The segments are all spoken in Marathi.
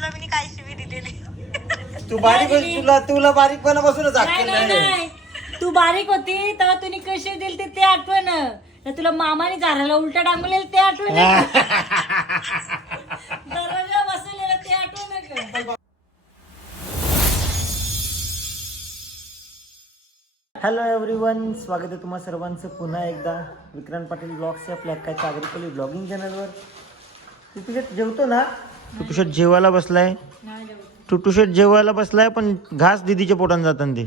तुला मी काय शिवी दिलेली? तू बारीक होती, तुला तुला बारीकपणापासूनच नाही अक्कल नाही नाही नाही. तू बारीक होती तेव्हा तुम्ही कशी दिली ते ते आठवण. तर तुला मामाने घराला उलटा डांबलेलं ते आठवण दरवाजा बसवलेलं ते आठवण का? हॅलो एव्हरीवन स्वागत आहे तुम्हा सर्वांचं पुन्हा एकदा. विक्रांत पाटील ब्लॉग्स या आपल्या काय चागरपल्ली ब्लॉगिंग चॅनलवर टुटुशेट जेवतो ना? टुटुशेट जेवायला बसलाय. जेवत टुटुशेट जेवायला बसलाय पण घास दिदीच्या पोटात जातात ते.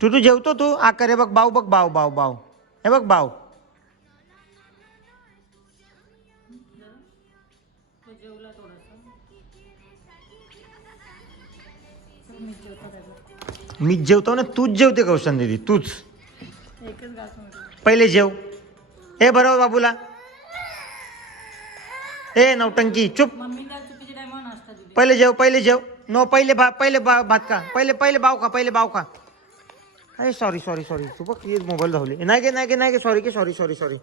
टुटू जेवतो तू. आकार हे बघ बाव बघ बाव बाव बाव. हे बघ बाव. मी जेवतो ना तूच जेवते कौशन दिदी तूच. पहिले जेव. ए बरोबर बाबूला. ए नवटंकी चुप. पहिले जेव पहिले जेव. नो पहिले भा पहिले बा भात का पहिले पहिले बाव खा पहिले बाव खा. अरे सॉरी सॉरी सॉरी तू बघ मोबाईल धावले. नाही गे नाही गे नाही गे सॉरी के सॉरी सॉरी सॉरी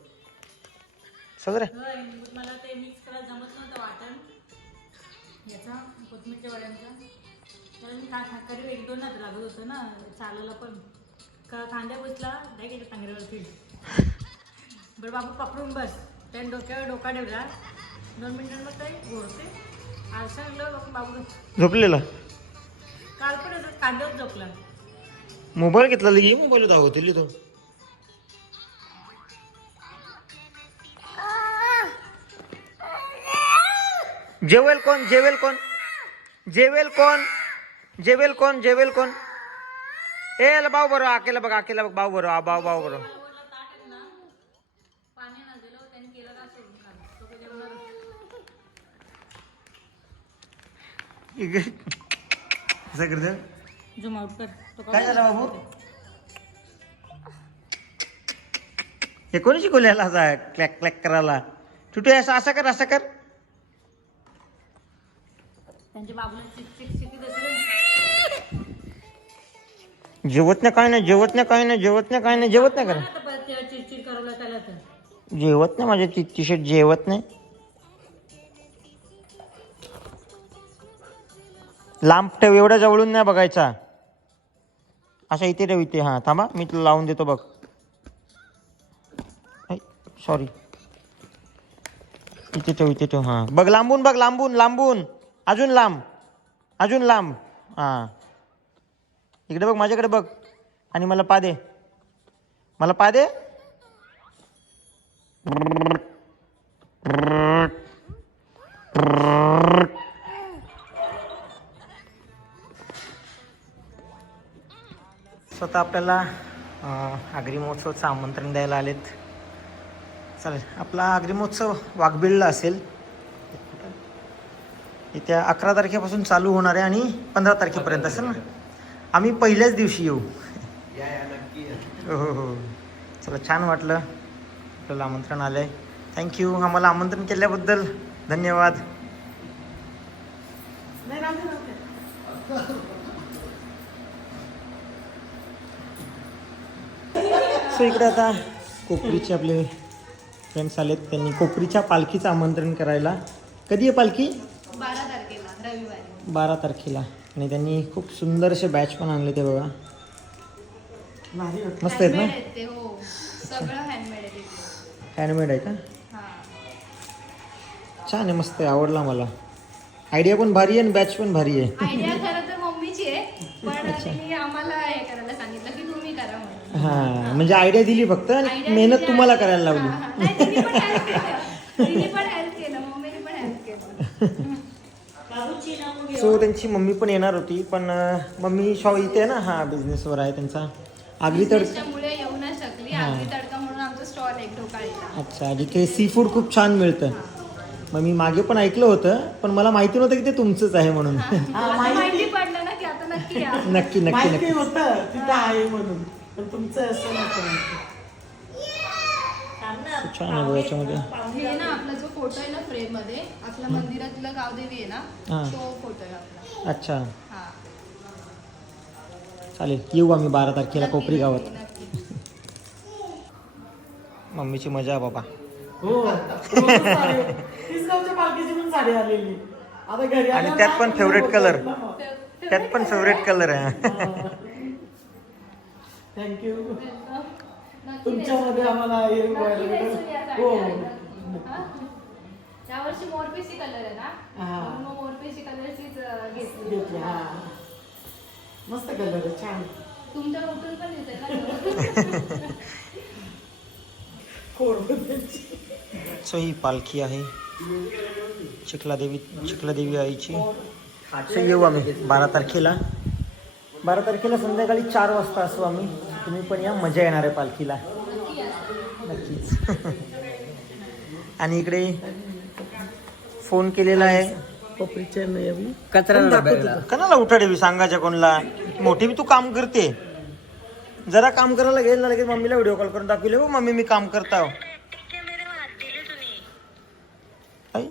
का कांद्या बसला बरं बाबू पकडून बस. त्याने डोक्यावर डोका ठेवला. दोन मिनिटांवर काही घोरते आरसा लागलं बाबू झोपलेला? काल पण असं कांद्यावर झोपला. मोबाईल घेतला लगी मोबाईल धावतील तो जेवेल कोण जेवेल कोण? जेवेल कोण? जेवेल कोण जेवेल कोण? ए भाऊ बरो आकेला बघ आकेला बघ भाऊ बरो आ भाऊ भाऊ बरो पाणी ना दिलं त्याने केलं का सोडून काढलं. तो कधी एवढा- असं करते? झूम आउट कर. तो काय झालं बाबू? हे कोणी शिकवले याला असा क्लॅक क्लॅक करायला? तुटे असं असं कर असं कर. त्यांच्या बाबूला चिक चिक चिकीत असेल जेवत नाही काय नाही जेवत नाही काय नाही जेवत नाही काय नाही जेवत नाही करा आता परत तेव्हा चिडचिड करवलं त्याला तर. जेवत नाही माझ्या टी टी शर्ट जेवत नाही. लांब ठेव एवढ्या जवळून नाही बघायचा. अशा इथे ठेव इथे. हां थांबा मी तुला लावून देतो बघ. सॉरी इथे ठेव इथे ठेव. हां. बघ लांबून बघ लांबून लांबून. अजून लांब. अजून लांब. हां. इकडे बघ माझ्याकडे बघ. आणि मला पा दे. मला पा दे. स्वतः आपल्याला आगरी महोत्सवाचं आमंत्रण द्यायला आलेत. चालेल आपला आगरी महोत्सव वाघबिळला असेल. येत्या अकरा तारखेपासून चालू होणार आहे आणि पंधरा तारखेपर्यंत असेल ना? आम्ही पहिल्याच दिवशी येऊ. हो हो हो. चला छान वाटलं. आपल्याला आमंत्रण आलं आहे थँक्यू आम्हाला आमंत्रण केल्याबद्दल धन्यवाद. सो इकडे आता कोपरीचे आपले फ्रेंड्स आलेत. त्यांनी कोपरीच्या पालखीचं आमंत्रण करायला. कधी आहे पालखी? बारा तारखेला रविवारी. बारा तारखेला. आणि त्यांनी खूप सुंदर असे बॅच पण आणले ते बघा. मस्त आहेत ना? हँडमेड हो. आहे का? हा. छान आहे मस्त आहे. आवडला मला. आयडिया पण भारी आहे आणि बॅच पण भारी आहे. आयडिया खरं तर मम्मीची आहे पण आम्हाला हे करायला सांगितलं की तुम्ही करा म्हणून हां म्हणजे आयडिया दिली फक्त आणि Idea मेहनत दिली तुम्हाला आणि- करायला हा, लावली. नाही, तिने पण help केलं. तिने पण हेल्प केलं. मम्मीने पण हेल्प केलं. बाबूची नाव घे सो त्यांची मम्मी पण येणार होती पण अं, मम्मी शॉ इथे आहे ना? हा बिझनेसवर आहे त्यांचा. आगरी तड त्याच्यामुळे येऊ नाही शकली. आगरी तडका म्हणून आमचा स्टॉल एक ढोकाळीचा अच्छा जिथे सी फूड खूप छान मिळतं. मग मी मागे पण ऐकलं होतं पण मला माहिती नव्हतं की ते तुमचंच आहे म्हणून. आता माहिती पडलं ना की आता नक्की या. नक्की नक्की माहिती नक्की. होतं तिथं आहे म्हणून. पण तुमचं असं. खूप छान आहे बघ याच्यामध्ये. हे ना आपला जो फोटो आहे ना फ्रेममध्ये आपल्या मंदिरातलं गावदेवी आहे हा. ना तो फोटो आहे आपला. अच्छा. हा. चालेल येऊ आम्ही बारा तारखेला कोपरी गावात. नक्की, नक्की. मम्मीची मजा आहे बाबा. हो. रोजच साडी तीस गावच्या पालखीची पण साडी आलेली. आता घरी आणि आल्यावर त्यात पण काय फेवरेट कलर. त्यात पण फेवरेट कलर आहे. थँक्यू तुमच्यामध्ये आम्हाला हे हो? यावर्षी मोरपीसी कलर आहे ना? हा. म्हणून मग मोरपीसी कलरचीच घेतली. घेतली हा. मस्त कलर आहे छान. तुमच्या उठून पण ना? खोडबद्दलची सो ही पालखी आहे. चिखलादेवी चिखलादेवी आईची. सो येऊ आम्ही बारा तारखेला. बारा तारखेला संध्याकाळी चार वाजता असू आम्ही. तुम्ही पण या मजा येणार आहे पालखीला. नक्कीच. आणि इकडे फोन केलेला आहे. नवी कणाला उठाडेवी सांगायच्या कोणला? मोठी बी तू काम करते. जरा काम करायला गेल ना लगेच मम्मीला व्हिडिओ कॉल करून दाखवले हो मम्मी मी काम करता हो." कॅमेरा हात दिले तुम्ही आई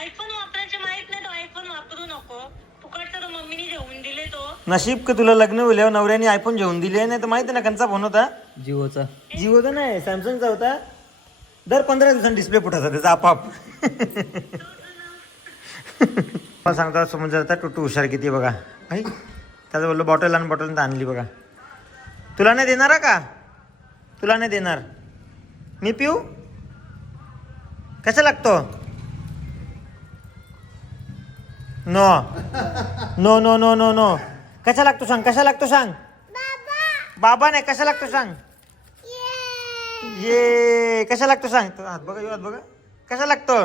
आयफोन वापरायचे माहीत नाही तो आयफोन वापरू नको फुकटचा तो मम्मीने घेऊन दिले तो नशीब का तुला लग्न होल्यावर नवऱ्याने आयफोन घेऊन दिले नाही तर माहिती ना कंचा फोन होता? जिओचा. जिओचा नाही सॅमसंगचा होता. दर पंधरा दिवसांनी डिस्प्ले फुटायचा त्याचा आपाप मला सांगता समज आता टुटू हुशार किती बघा. आई त्याचं बोललो बॉटल आणि बॉटल आणली बघा. तुला नाही देणार का? तुला नाही देणार. मी पिऊ? कसा लागतो? No no no no no no कसा लागतो सांग कसा लागतो सांग बाबा नाही कसा लागतो सांग ये कसा लागतो सांग तो हात बघा ह्यो हात बघा कसा लागतो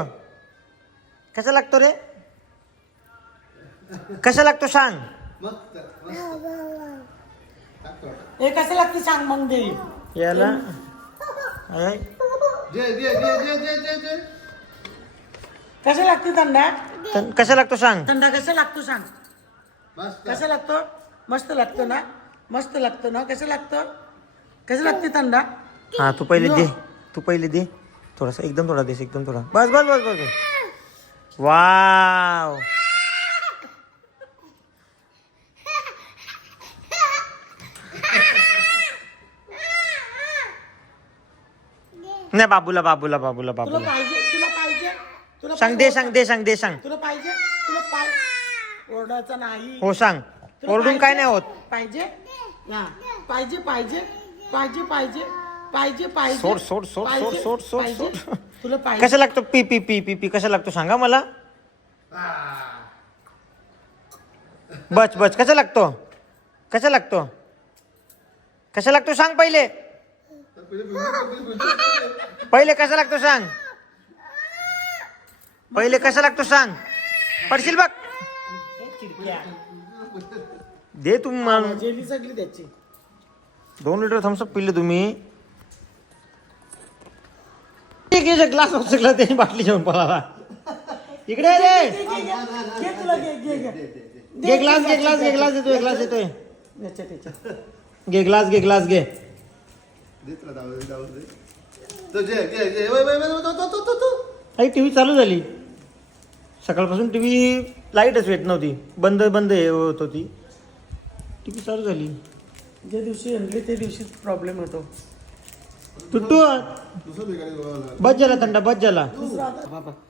कसा लागतो रे कसा लागतो सांग हे कसं लागते सांग मग देई याला आय, आय. कसं लागते थंडा तन- कसा लागतो सांग थंडा कसा लागतो सांग कसं लागतो मस्त लागतो ना मस्त लागतो ना कसं लागतं कसं लागते थंडा हा तू पहिले दे तू पहिले दे थोडासा एकदम थोडा देस एकदम थोडा बस बस बस बस बस वाव नाही बाबूला बाबूला बाबूला तुला बाबूला पाहिजे तुला पाहिजे तुला सांग दे सांग दे सांग दे सांग तुला पाहिजे तुला पाय ओरडायचं नाही. हो सांग. ओरडून काय नाही होत. पाहिजे? हा. पाहिजे पाहिजे. पाहिजे पाहिजे. पाहिजे पाहिजे. सोड, सोड, सोड, पाहिजे, सोड, सोड, पाहिजे. सोड. तुला पाहिजे. कसा लागतो? पी पी पी पी पी. कसा लागतो? सांगा मला. बच बच. कसा लागतो? कसा लागतो? कसा लागतो? सांग पहिले. पहिले कसा लागतो? सांग. पहिले कसा लागतो? सांग. पडशील बघ. दे तुम्ही मग जेली सगळी त्याची दोन लिटर थम्सअप पिले तुम्ही एक एक ग्लास उचलला त्याने बाटली घेऊन पळाला इकडे ये रे घे तुला घे घे घे घे ग्लास घे ग्लास घे ग्लास देतोय ग्लास देतोय घे ग्लास घे ग्लास घे आई टीव्ही चालू झाली सकाळपासून टीव्ही लाईटच भेट नव्हती. बंद बंद हे होत होती. टीव्ही चालू झाली? ज्या दिवशी आणली त्या दिवशी प्रॉब्लेम होतो. तुट्टू बस झाला थंडा बस झाला.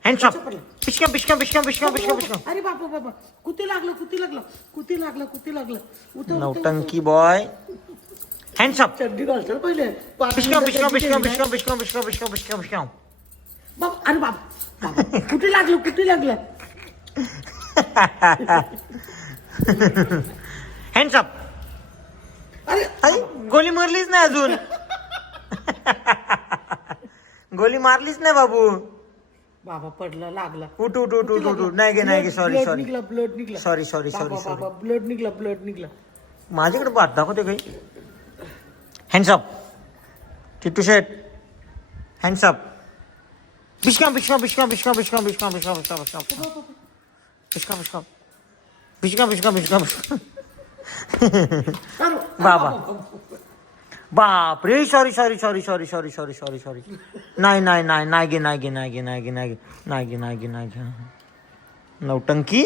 हँडशॉप पिशक्या पिशक्या पिशक्या पिशक्या पिशक्या पिशक्या. अरे बापा बाबा कुठे लागलं कुठे लागलं कुठे लागलं कुठे लागलं. उठव, उठव नौटंकी बॉय हँडशॉप चड्डी घालतो पहिले. पिशक्या पिशक्या पिशक्या पिशक्या पिशक्या पिशक्या पिशक्या पिशक्या पिशक्या. बाप अरे बाप बाप, कुठे लागलं कुठे लागलं? हँडशॉप अरे अरे गोली मारलीच नाही अजून. गोली मारलीच नाही बाबू. बाबा पडला लागला. उठ उठ उठ उठ उठ. उठ. नाही गे नाही गे सॉरी ब्लड सॉरी निघला ब्लड निघला. सॉरी सॉरी सॉरी बाबा सॉरी बाबा ब्लड निघला ब्लड निघला. माझ्याकडे बात दाखवते काही. हँडसअप टिटू शेट हँडसअप पिशका पिशका पिशका पिशका पिशका पिशका पिशका पिशका पिशका पिशका पिशका पिशका पिशका अरे, बाबा बाप रे sorry sorry sorry sorry sorry sorry sorry sorry नाही नाही नाही नाही गे नाही गे नाही गे नाही गे नाही गे नाही गे नाही गे नाही गे नौटंकी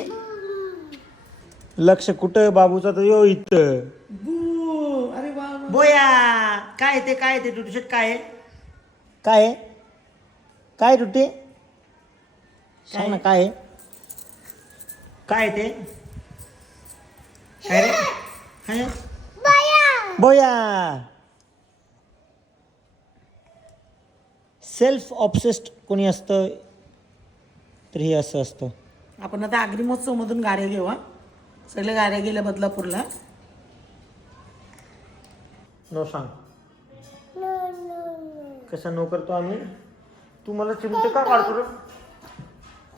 लक्ष कुठं बाबूचा तर यो इथं. बोया काय ते काय ते टुटी काय आहे? काय आहे? काय टुटे सांग ना काय आहे काय आहे ते? काय रे? बोया. सेल्फ ऑब्सेस्ड कोणी असतं तर हे असं असतं. आपण आता आगरी महोत्सव मधून गाड्या घेऊ हा. सगळे गाड्या गेल्या बदलापूरला. नो सांग. कसं नो करतो आम्ही? तू मला चिमटे का काढतो रे?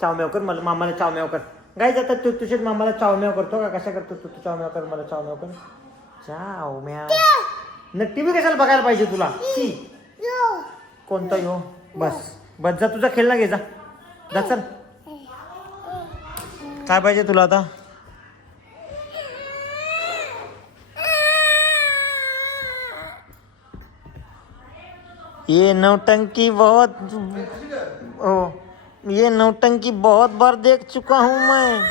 चावम्याव कर मला मामाला चावम्याव कर. गाईज आता तू तुझ्याच मामाला चावम्याव करतो का? कशा करतो तू तू चावम्याव कर मला चावम्याव कर. चावम्याव न टीव्ही कशाला बघायला पाहिजे तुला? ती कोणता यो? बस. बस जा तुझा खेळला घे जा. जा चल. काय पाहिजे तुला आता? ये नौटंकी बहुत ओ हो. ये नौटंकी बहुत बार देख चुका हूँ मैं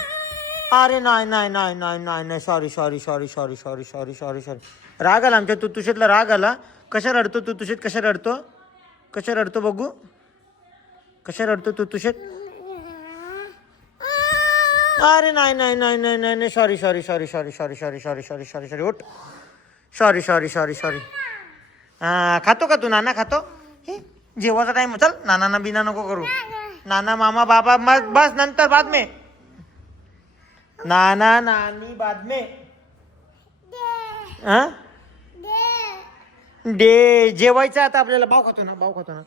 अरे नाही नाही नाही नाही नाही नाही sorry sorry sorry sorry sorry sorry sorry sorry राग आला आमच्या तुतुशीतला राग आला कशा रडतो तुतुशीत कशा रडतो कशा रडतो बघू कशा रडतो तुतुशीत अरे नाही नाही नाही नाही नाही नाही sorry sorry sorry sorry sorry sorry sorry sorry sorry sorry उठ सॉरी सॉरी सॉरी सॉरी हा, खातो का तू नाना खातो हे जेवायचा टाइम चल नाना बिना नको करू नाना मामा बाबा मग बस नंतर बाद में. नाना नानी बाद में. हा? डे. जेवायचं आता आपल्याला भाव खातो ना भाव खातो ना.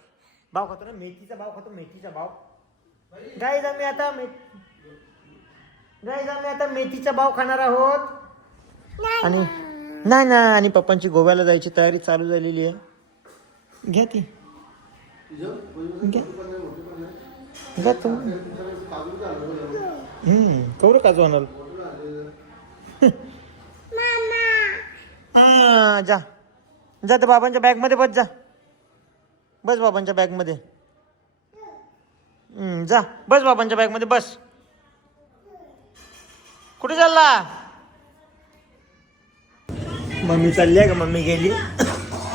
भाव खातो ना मेथीचा भाव खातो मेथीचा भाव. गाईज आम्ही आता मे गाईज आम्ही आता मेथीचा भाव खाणार आहोत. आणि नाही ना आणि पप्पांची गोव्याला जायची तयारी चालू झालेली आहे. घ्या ती. घ्या. घ्या तू. हम्म कवर काजू आणाल जा. जा त्या बाबांच्या बॅगमध्ये बस जा. बस बाबांच्या बॅगमध्ये. जा. बस बाबांच्या बॅगमध्ये बस. कुठे चालला? मम्मी चालली आहे का? मम्मी गेली.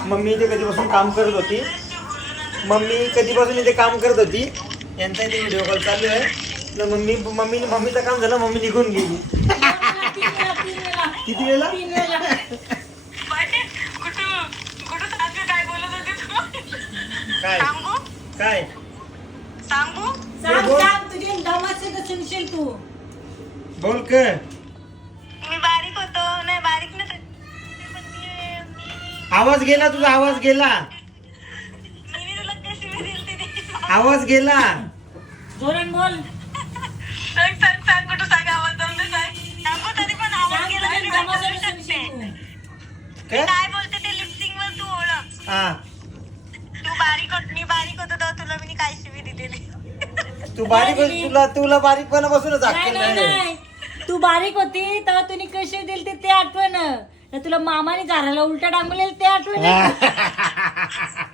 मम्मी इथे कधीपासून काम करत होती. मम्मी कधीपासून इथे काम करत होती? यांचा इथे व्हिडिओ कॉल चालू आहे. मम्मी मम्मी मम्मीचं काम झालं मम्मी निघून गेली. किती वेळेला? काय काय? सांगू? तू? बोल कर. मी बारीक होतो नाही बारीक नाही. आवाज गेला तुझा आवाज गेला. आवाज गेला. जोरण बोल. सांग सांग सांग कुठ सांग आवाज दोन दे सांग. आपण तरी पण आवाज केला तरी काय? बोलते ते लिप्सिंग वर तू ओळख. तू बारीक होत मी बारीक होतो तेव्हा तुला मी काय शिवी दिलेली? तू बारीक तुला तुला बारीक पण नाही तू बारीक होती तेव्हा तुने कशी दिली ते आठवण? तुला मामाने घराला उलटा डांबलेलं ते आठवण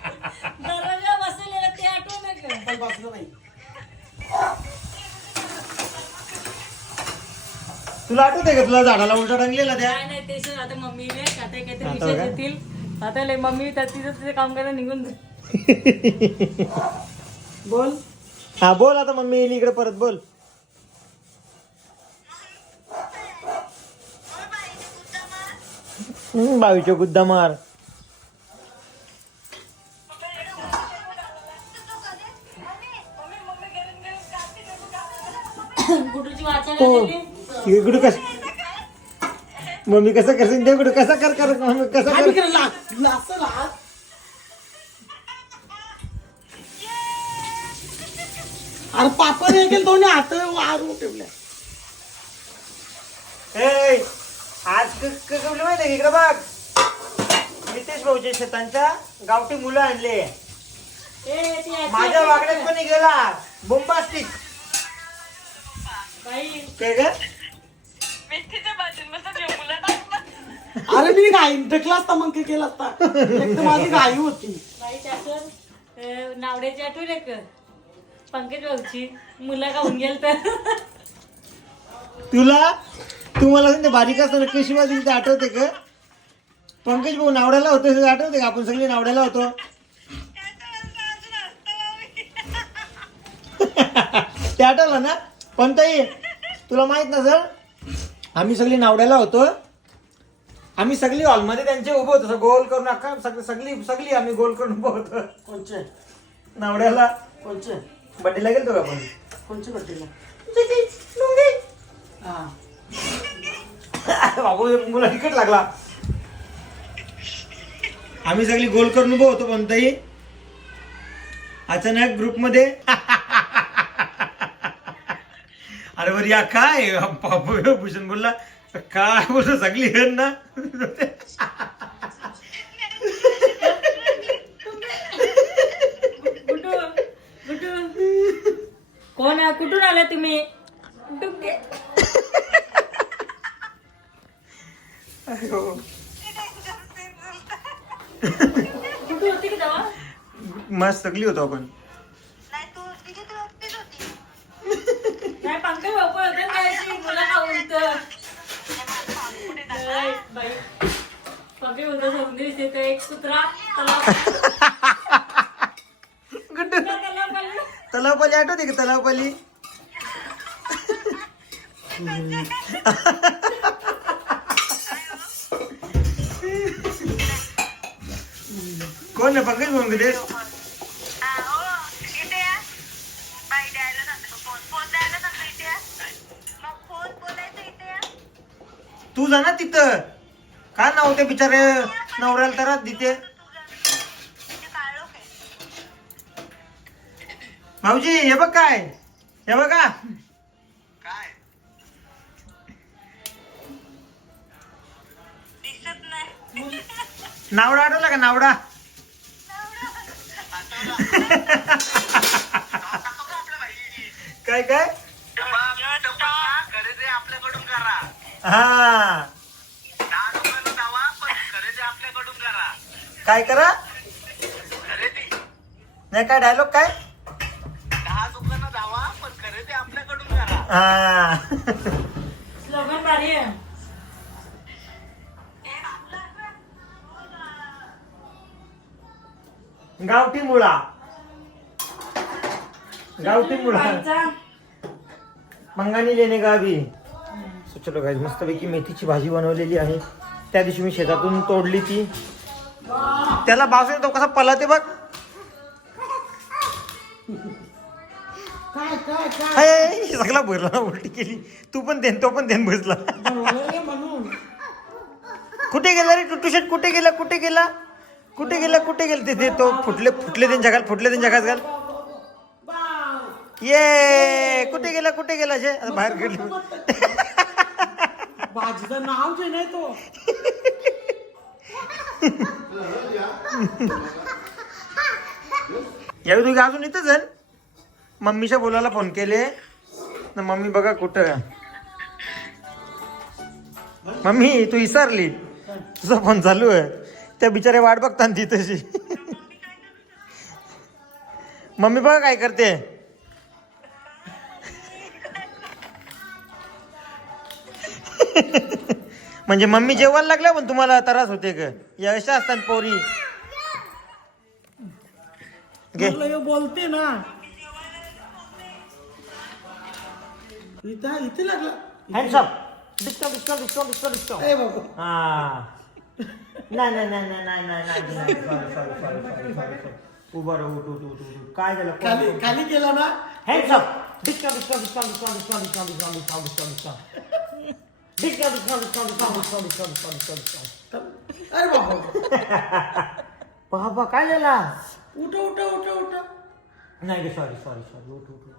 तुला आठवते का तुला झाडाला उलटा टांगलेला त्या नाही सोड, आता मम्मी आता काहीतरी आता विषय बघा. देतील आता लय मम्मी त्या तिचं तिचं काम करायला निघून जाईल. बोल हा बोल आता मम्मी येईल इकडे परत बोल हम्म, बावीच्या गुद्दा मार गुडूची वाचायला गेली. इकडे कस मम्मी कसं करशील? ते कुठे कसा कर कर मम्मी कसा कर अरे पापा हे केलं दोन्ही हात वारून ठेवल्या ए, आज क- क- कसं माहिती आहे इकडे बघ. नितेश भाऊच्या शेतांच्या गावठी मुलं आणले. माझ्या. वागड्यात कोणी गेला बोंबास्टिक. बाई. काय ग? अरे मी घाई ढकला असता मग काय केला असता. एक तर माझी घाई होती. आठवण नावड्याची आठवण आहे का पंकज भाऊची मुलं खाऊन गेल तर. तुला? तू मला सांगते बारीक असताना कशी वाजली ते आठवते का पंकज भाऊ नावड्याला होतो आठवते का? आपण सगळे नावड्याला होतो. ते आठवलं ना? पण ताई तुला माहीत नसल आम्ही सगळी नावड्याला होतो. आम्ही सगळी हॉलमध्ये त्यांचे उभं होतो असं गोल करून अख्खा सगळी सगळी सगळी आम्ही गोल करून उभं होतो. कोणचे? नावड्याला कोणचे? बड्डेला गेलतो का आपण? कोणचे बड्डेला बाबू मुला तिकट लागला. आम्ही सगळी गोल करून उभं होतो पण ताई अचानक ग्रुपमध्ये. अरे बरं या काय? बाबू भूषण बोलला. काय बोलतो सगळी ना? कोण आहे? कुठून आला तुम्ही? होती की तेव्हा? मस्त सगळी होतो आपण. नाही पंकज बापू होते काय मुलं खाऊन तर Tolopoli ato dik tolopoli. Kone pakai bung gede. तू जा ना तिथं. काय नाव ते बिचारे? नवऱ्याला तर तिथे. भाऊजी हे बघ काय. हे बघा. दिसत नाही. नावडा आठवला का नावडा? काय काय? खरेदी आपल्याकडून करा. हा दहा दुकानं जावा पण खरेदी आपल्याकडून करा काय करा? नाही काय डायलॉग काय? दहा दुकानं जावा पण खरेदी आपल्याकडून करा. हा. स्लोगन भारी आहे. गावठी मुळा. गावठी मुळा. मंगानी लेणे गावी. So, चलो गाईज मस्तपैकी मेथीची भाजी बनवलेली आहे. त्या दिवशी मी शेतातून तोडली ती. त्याला बाजूने तो कसा पलाते बघ. काय काय सगळा भरला उलटी केली. तू पण देन तो पण देन बसला म्हणून. कुठे गेला रे टुटू शेट? कुठे गेला कुठे गेला? कुठे गेला कुठे गेला? ते- ते तो फुटले फुटले त्यांच्या घाल फुटले त्यांच्या घास घाल. ये कुठे गेला कुठे गेला? शे आता बाहेर गेलो. भाजीचं नाव जे नाही तो. यावेळी तुम्ही अजून इथं आहे? मम्मीच्या बोलायला फोन केले. ना मम्मी बघा कुठं. मम्मी तू विसरली. तुझा फोन चालू आहे. त्या बिचारे वाट बघता ती तशी. मम्मी बघा काय करते. म्हणजे मम्मी जेवायला लागल्या पण तुम्हाला त्रास होते का? या अशा असतात पोरी. घे म्हटलं हे बोलते ना इथं इथे लागला hands up discount discount discount discount discount ए बाबा हा नाही नाही नाही नाही नाही नाही नाही sorry sorry sorry sorry sorry उभं राहू उठ उठ उठ उठ काय झालं खाली खाली केला ना hands up discount discount discount discount discount discount discount discount discount discount discount discount discount discount discount discount अरे बाबा बाबा काय झाला उठा उठा उठा उठा. नाही सॉरी सॉरी सॉरी उठ उठ उठ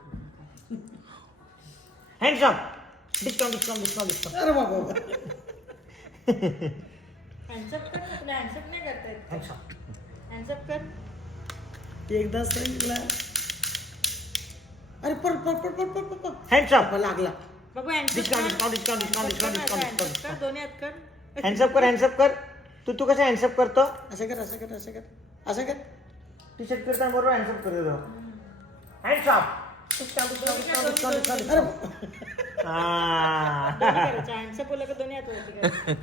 hands up discount discount discount discount अरे बाबा. हॅन्डसअप कर ना तुला हॅन्डसअप नाही करता येत. हँड्स अप हॅन्डसअप कर. एकदा सांगितलं. अरे पर पर पर पर पर पर हँड्स अप पर लागला. बघू discount discount discount discount discount discount कर डिस्काउंट दोन्ही हात कर. हँड्सअप कर हँड्सअप कर. तू तू कसं हँड्सअप करतो? असं कर असं कर असं कर. असं कर. टी शर्ट करताना बरोबर हँड्सअप करतो तो हँड्सअप का दोन्ही हात वरती कर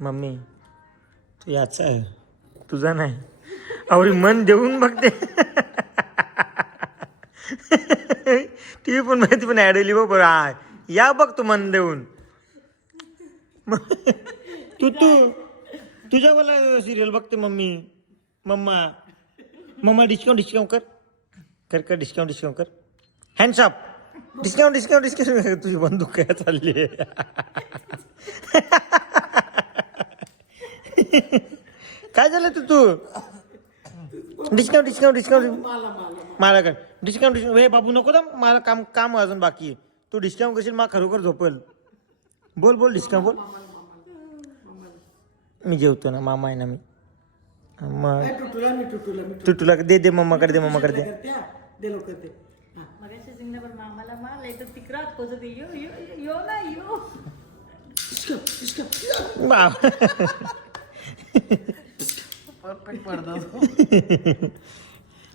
मम्मी याचा आहे. तुझा नाही. आवडी मन देऊन बघते. टी व्ही पण माहिती पण ॲड आली बघ. बरं हा या बघ तू मन देऊन. तू तू तुझ्या मला सिरियल बघते mummy. Mumma. Mumma discount discount कर. कर कर डिस्काउंट डिस्काउंट कर. हँडशॉप डिस्काउंट डिस्काउंट डिस्काउंट तुझी बंदूक काय चालली आहे? काय झालं तू तू? डिस्काउंट डिस्काउंट डिस्काउंट मला कर डिस्काउंट डिस्काउंट हे बाबू नको ना मला काम काम अजून बाकी आहे. तू डिस्काउंट करशील मला खरोखर झोपल. बोल बोल डिस्काउंट बोल. मी जेवतो ना मामा आहे ना मी. मग मी मी तू तुला दे दे दे मम्माकडे दे. करते हा. दे हा.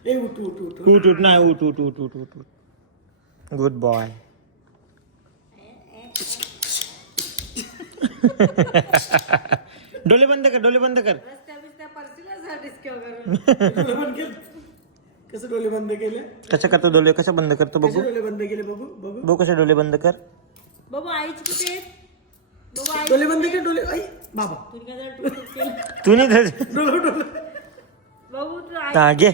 नाही उठ उठ उठ. उठ. उठ उठ उठ उठ उठ गुड बॉय डोले बंद कर डोले बंद कर. रस्त्या बिस्त्या पडतीलच डिस्काउंट करून डोळे बंद केले. कसं डोळे बंद केले? कसं करतो डोले कसं बंद करतो कसे बघू डोळे बंद केले बघू? बघू. बघू कसे डोले बंद कर. बाबू आईची कुठे आहेत? बाबू आई डोळे बंद केले डोळे आई बाबा. तुम्ही काय जरा केलं. तू नाही धर- डोळे डोळे बाबू तू आई. हा घे.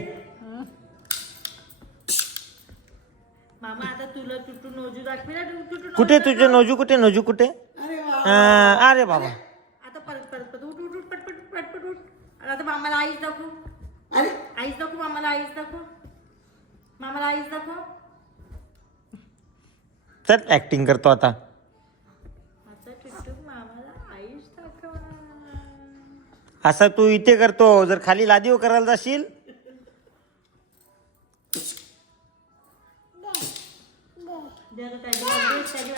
मामा आता तुला तुटू नोजू दाखवी ना तू तुटू कुठे तुझे नोजू कुठे नोजू कुठे? अं, अरे बाबा. आता परत परत परत. उठ उठ उठ पटपट पटपट उठ. आणि आता मामाला आईच दाखवू. अरे. आईच दाखवू मामाला आईच दाखवू. मामाला आईच दाखव. चल ऍक्टिंग करतो आता. आता टुटू मामाला आईच दाखव. असं तू इथे करतो जर खाली लादीव करायला जाशील. दे आता त्याची वाली त्याची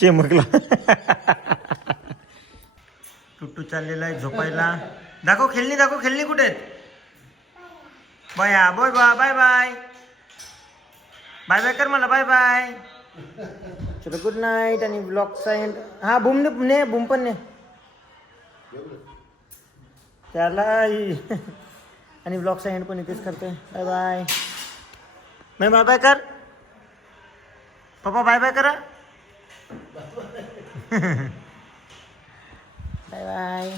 चेमकला टुट्टू चाललेला आहे झोपायला. दाखव खेळणी दाखव खेळणी कुठे बया बोय बा बाय बाय. बाय बाय कर मला बाय बाय. चलो गुड नाईट आणि ब्लॉगचा एंड हा बुम ने ने बुम पण ने. त्याला आणि ब्लॉगचा एंड पण इथेच करतोय. बाय बाय मी बाय बाय कर. पप्पा बाय बाय करा. Bye bye